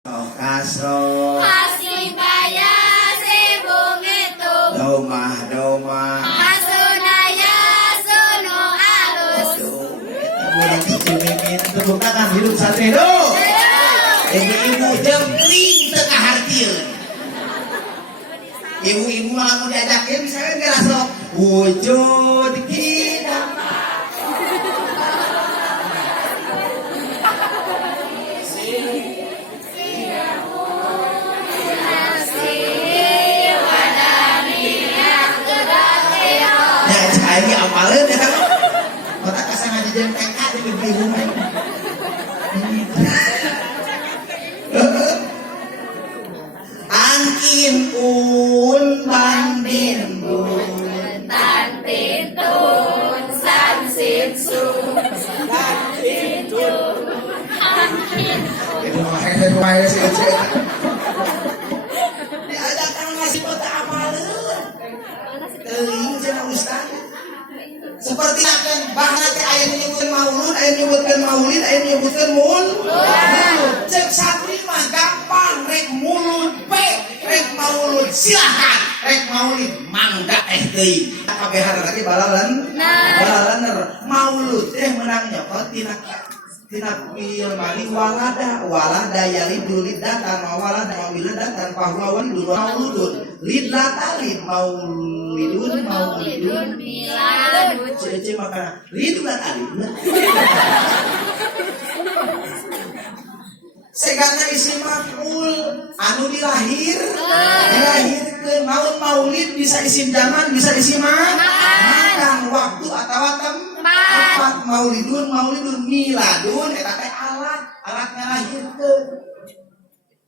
Kasro Hasibaya sebung itu Domah Hasunaya sono alus Bulan kecil tepuk tangan hidup sate do. Ibu-ibu jempling tengah hartil. Ibu-ibu malah mau diajakin misalnya ngerasa wujud kita. Ini apalin ya otak kasang aja jadi TK di ibu-ibu main angin un bandin bun Tantin tun san sin su Tantin tun itu makanya main sih diajak kan ngasih kota apalin jangan ustaz seperti akan bahkan ayat menyebutkan maulud, ayat menyebutkan maulid, ayat menyebutkan mulud. Cek satri mah gampang, rek mulud, rek maulud silahkan, rek maulid mangga deui. Kabeh tadi balalan maulud menangnya kok tina fil mali walada yalidul lidatan walada mawilatan bahwa walidul mauludun lidatan maulidun miladun cece makanan lidatan segana isi maf'ul anu dilahirkeun naon maulid bisa isim zaman bisa isim makan waktu atawa tempat maulidun miladun eta teh alat ngalahirkeun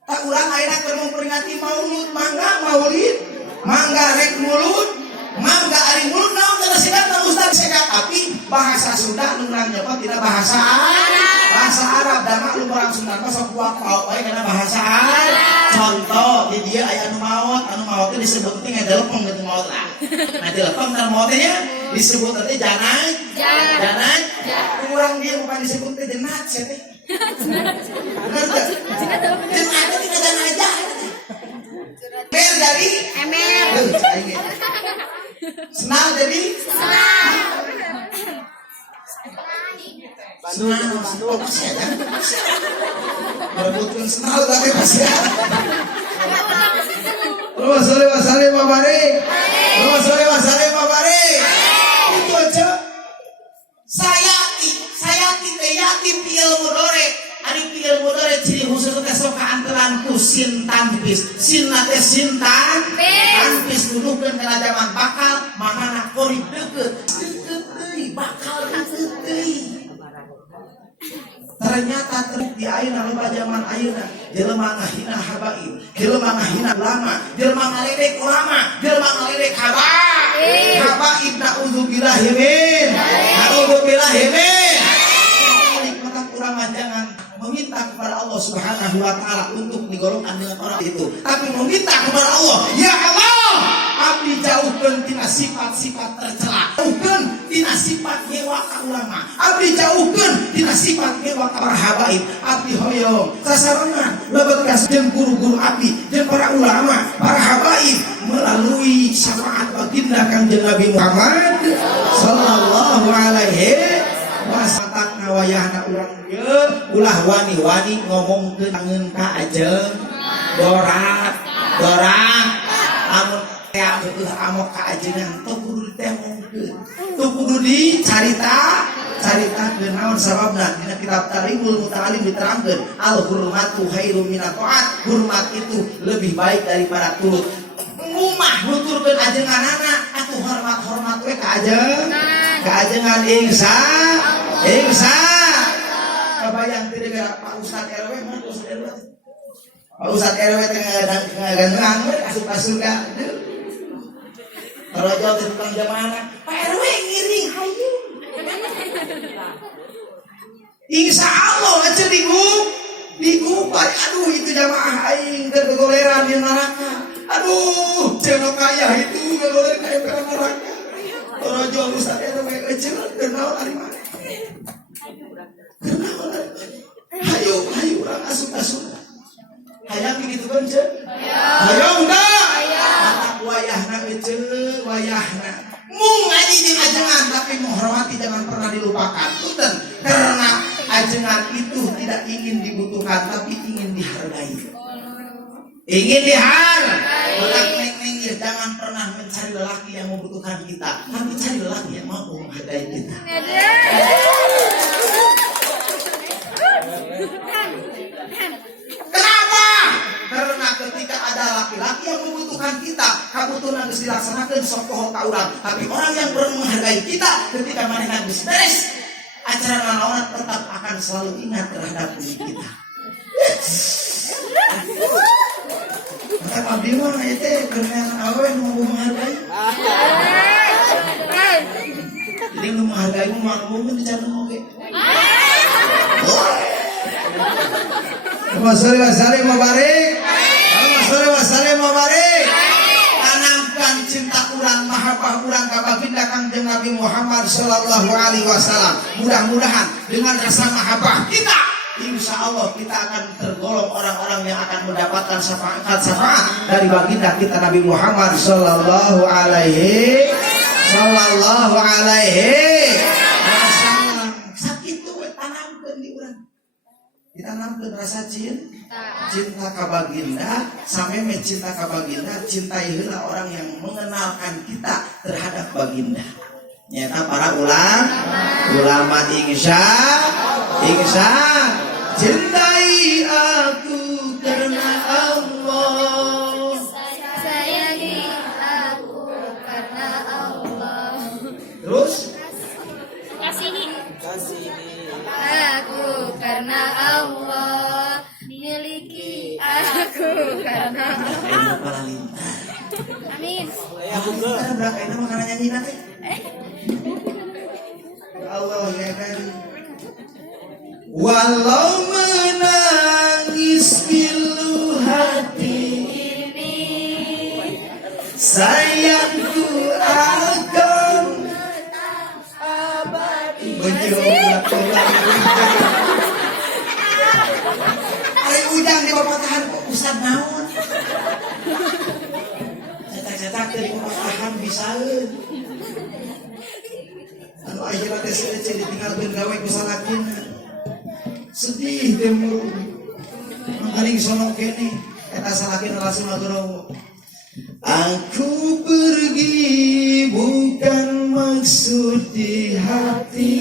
tak urang ayeuna keur memperingati maulud mangga maulid mangga rek mulud mangga ari mulud naon teh sigat ustaz segat tapi bahasa Sunda nu urang nyoba tidak bahasa Arab dan maklum orang Sunda mah sok kuat pau bae kana bahasa Arab. Contoh di dia aya anu maot teh disebut teh ngadelepeng gitu maot lah. Nah telepon teh maot teh disebut teh janaj. Urang dia bukan disebut teh jenat sia teh. Bener teh? Jenat teh tidak aja. Ber jadi emer senal jadi senal pasti ada merebutkan senal tapi pasti ada Rumah sore mabarik itu aja sayati teh yatim piel mudore ari piel mudore ciri khusus teh sok kaantelan ku sin tanpis sin teh sin tanpis dudukkeun kana zaman bakal mangana korib deukeut deui bakal deui ternyata di ayeuna loba zaman ayeuna jelema ngahina habaib jelema ngahina ulama jelema ngaledek ulama jelema ngaledek habaib naudzubillahi min maka urang jangan meminta kepada Allah Subhanahu wa taala untuk digolongkan dengan orang itu tapi meminta kepada Allah ya Allah abdi jauhkeun tina sifat-sifat tercela jauhkeun tina sifat nyewa ka ulama abdi jauhkeun tina sifat nyewa ka para habaib abdi hoyong sasarengan lebekas jeung guru-guru abdi jeung para ulama para habaib melalui syafaat baginda Kanjeng Nabi Muhammad sallallahu alaihi wasallam ngawayahna urang ieu ulah wani-wani ngomongkeun angeun ka ajeng dorak amun aya amok ka ajengan teu kudu ditemongkeun teu kudu dicaritakeun naon sababna dina kitab Tarihul Muta'alim diterangkeun al hurmatu khairum minat taat hormat itu lebih baik daripada turut umah nuturkeun ajenganana atuh hormat we ka ajengan ingsa kabayang teh gara Pak Ustaz RW Pak Ustaz RW teh ngagantungan we asup-asup Raja teh tukang jamaah Pak RW ngiring hayu insya Allah aja digubah aduh itu jamaah aing kegoleran di neraka aduh jangan kaya itu kegoleran aing ke neraka Raja Ustaz RW aja kenal ari mana kenal hayu urang asup-asup hayang gitu kan ce hayang enggak anak wayahna ce wayahna mung ngaji jeung ajengan tapi menghormati jangan pernah dilupakan punten karena ajengan itu tidak ingin dibutuhkan tapi ingin dihargai ingin neng ya jangan pernah mencari lelaki yang membutuhkan kita tapi cari lelaki yang mampu menghargai kita. Kenapa? Karena ketika ada laki-laki yang membutuhkan kita, kabutuhan geus dilaksanakeun sok poho ka urang. Tapi orang yang menghargai kita ketika manehna geus beres, acara nanaonan tetap akan selalu ingat terhadap diri kita. Maka abdi mah eta kerenang awe nu menghargai. Jadi nu menghargai mah mungkin dicantum oge. Wassalamualaikum warahmatullahi wabarakatuh. Tanamkan cinta urang mahabbah urang ka baginda Kangjeng Nabi Muhammad sallallahu alaihi wasallam. Mudah-mudahan dengan rasa mahabbah kita, insya Allah kita akan tergolong orang-orang yang akan mendapatkan syafaat dari baginda kita Nabi Muhammad sallallahu alaihi wasallam. Sakitu tanamkeun di urang. Ditanamkeun rasa cinta ka baginda sampai mencinta ka baginda, cintai heula orang yang mengenalkan kita terhadap baginda. Nyata para ulama insya cintai aku karena Allah, sayangi aku karena Allah, terus kasihi aku karena Allah, miliki aku karena Allah. Amin. Aku kita berapa ini makanan nyanyi nanti. Allah ya kan. Walau menangis pilu hati ini, sayangku akan abadi. Ari ujang di babatahan kok Ustaz naon? Cetak-cetak di babatahan bisaeun. Anu akhirna teh seueur ditinggalkeun gawe ku salakina. Sedih teh mulu. Mangkaling sono kene eta salakina langsung ngagerowo. Aku pergi bukan maksud di hati,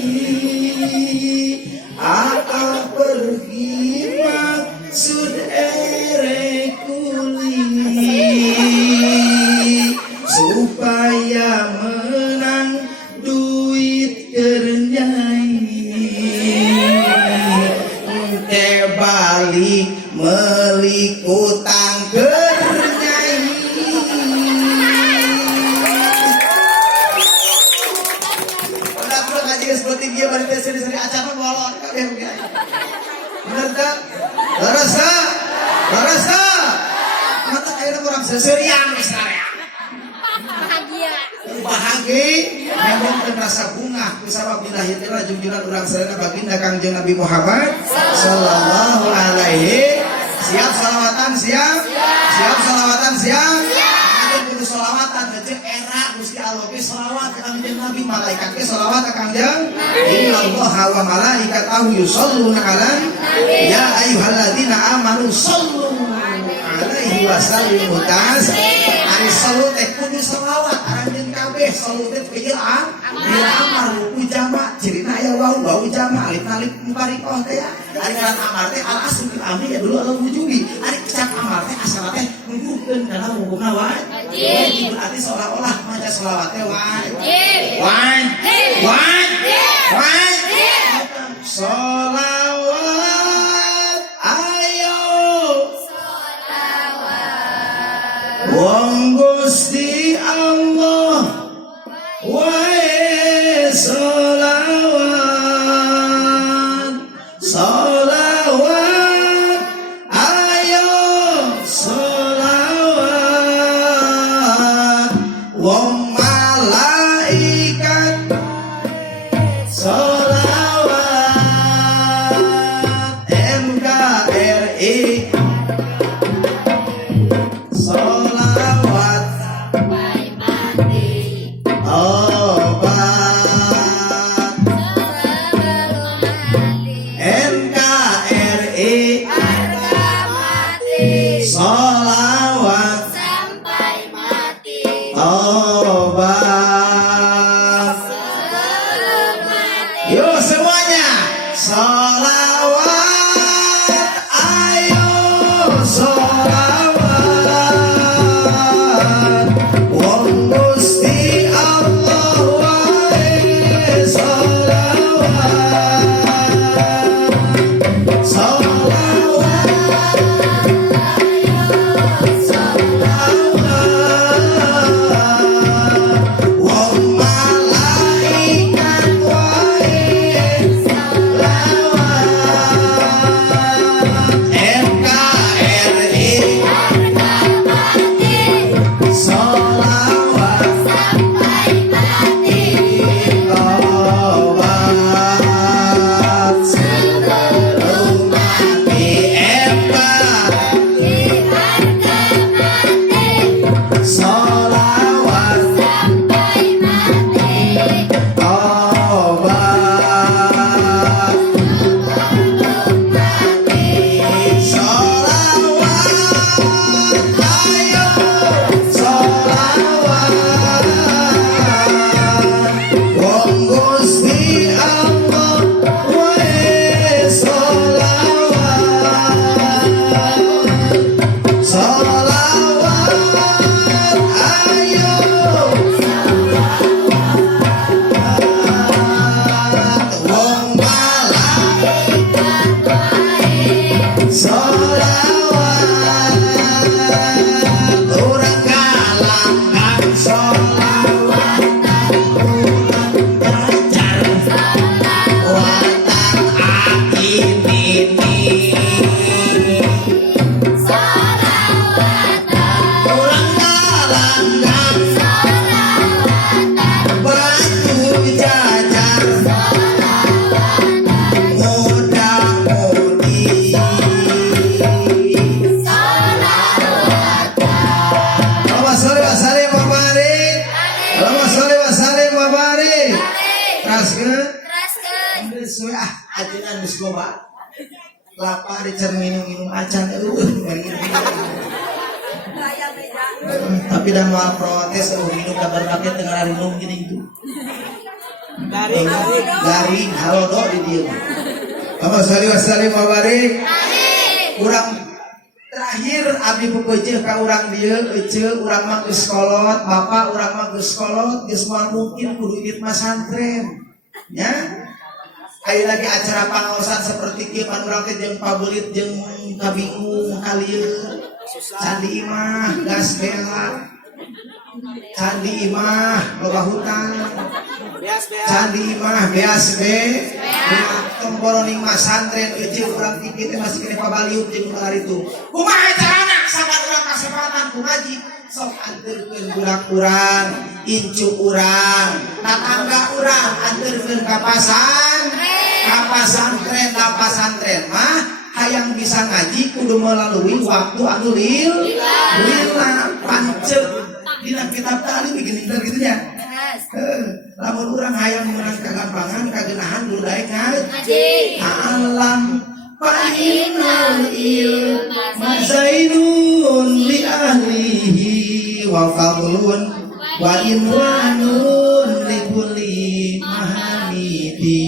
aku pergi maksud kuli supaya menang duit kernyai ente balik melik utang kernyai. Udah ngaji seperti dia balik seri-seri acara bolon kabeh begitu. Bener tak? Larasa. Mata kayaknya orang seserian misalnya. Bahagia, memang rasa bunga. Kusabab billahi ta'ala junjungan urang sadaya baginda Kangjeng Nabi Muhammad sallallahu alaihi. Siap salawatan siap. Ada kudu salawatan ngecek era Gusti Allah ge salawat ka Kangjeng Nabi, malaikat ge salawat ka Kangjeng. Innallaha wa malaikatahu yusholluna 'alan ya ayyuhalladzina amanu shollu 'alaihi wa sallimu taslima. Ari salat teh kudu salawat aranjeun kabeh salat teh fi'il amar ruku jama cirina aya wau jama alif mubarikoh teh ya. Ari ngaran amar teh al asl fil amri ya dulu al wujubi. Ari kecap amar teh asal teh nuduhkeun kana hukumna wajib. Berarti seolah-olah maca selawat teh wajib. Sholawat ayo wong Gusti Allah wae sholawat ayo sholawat wong malaikat sholawat NKRI Sholawat sampai mati. Tobat. Sebelum mati. Yuk semuanya. Sholawat. Ayo sholawat. Wong Gusti Allah wae sholawat. Sholawat. Wong malaikat wae sholawat. NKRI sholawat Sampai mati. tobat sebelum mati. Sholawat Sampai mati. tobat sholawat. Ayo sholawat. Wong Gusti Allah wae sholawat. Sholawat. Ayo wong malaikat sholawat. Urang galanggang sholawatan. Urang gajar watan ati nini. Urang galanggang batu jajar muda-mudi. Allahumma sholli wa sallim wa barik. Allahumma sholli wa sallim wa barik. Teraskeun. Geus we ajeungan geus loba. Lapar dicer minum acan tapi dah mau protes minum kabar paket tengah hari minum gini gitu. Garing halo do di dia. Allahumma sholli wa sallim wa barik. Urang terakhir abdi pupeujeuh ka urang dieu eceuk urang mah geus kolot, bapak urang mah geus kolot, geus moal mungkin kudu ibit mah santren. Nya. Aya lagi acara pangaosan seperti kieu pan urang teh jeung pabelit jeung kabingung kalieu. Candi imah gas bela. Candi imah loba hutan. Candi imah beas be. Tomboroning mah santren eceuk urang tiki teh masih kene pabaliut jeung lari itu. Kumaha carana sabar urang kasempatan ku ngaji? Sok anteurkeun budak urang, incu urang, tatangga urang anteurkeun ka pasantren mah hayang bisa ngaji kudu melalui waktu anu lila pancet dina kitab tali begini gitu ya. Lamun urang hayang menang kagampangan kagenahan kudu daek ngaji. Alam fa innal ilma zainun li ahlihi wa fadlun wa inwanun li kulli mahamidi.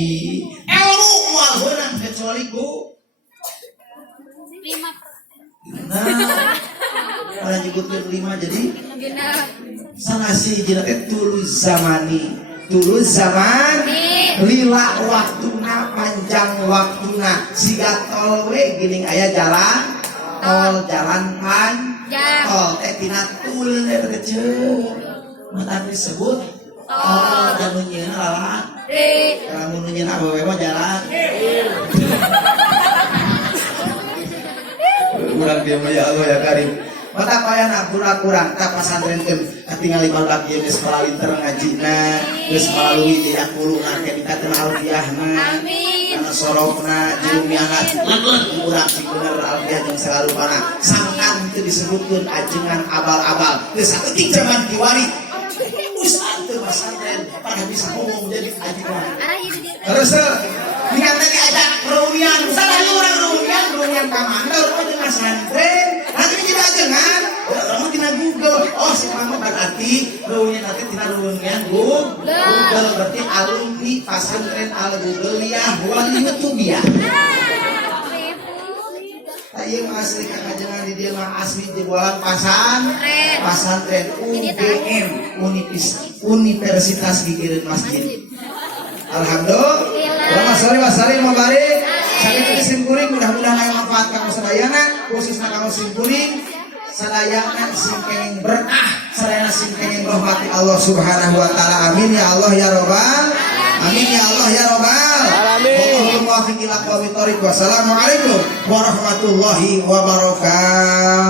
Ilmu moal heunang kecuali ku Orang nyebutkan 5 jadi sanasi jina teh tulus zaman lila waktuna panjang waktuna siga tol we geuning aya jalan tol jalan panjang tol teh tina tul receuh mata disebut tol dan nyeuna lalat kalau nyeuna awewe mah jalan kurang dia mah ya Allah ya Karim. Mata payana kurang-kurang tak pasantrenkeun katingali barudak ieu geus palinter ngajina, geus melalui tidak kuluna ke dikateuna alfiahna. Amin. Kana sorokna jeung miangat urang si bener alfiah jeung salalupana. Sangkan teu disebutkeun ajengan abal-abal. Geus saeutik zaman kiwari. Ustaz teu pasantren pada bisa ngomong jadi ajengan. Terus dikata diajak reunian, sadaya urang reunian ka mana urang jeung santren. Nanti Google. Oh si mama berarti ruhnya nanti tina ruhnya Google berarti alumni pesantren al Google ya buat YouTube ya. Ayo asli kakajengan di dia mah asli jebolan pasantren UGM Universitas Gigireun Masjid. Alhamdulillah. Sore mabarik. Sakit simkuring mudah-mudahan aya manfaat kanggo sadayana khususna kanggo simkuring sadayana singkenging berkah sadayana singkenging rahmati Allah Subhanahu wa taala. Amin ya Allah ya Rabbal amin ya Allah ya Rabbal alamin. Wassalamualaikum warahmatullahi wabarakatuh.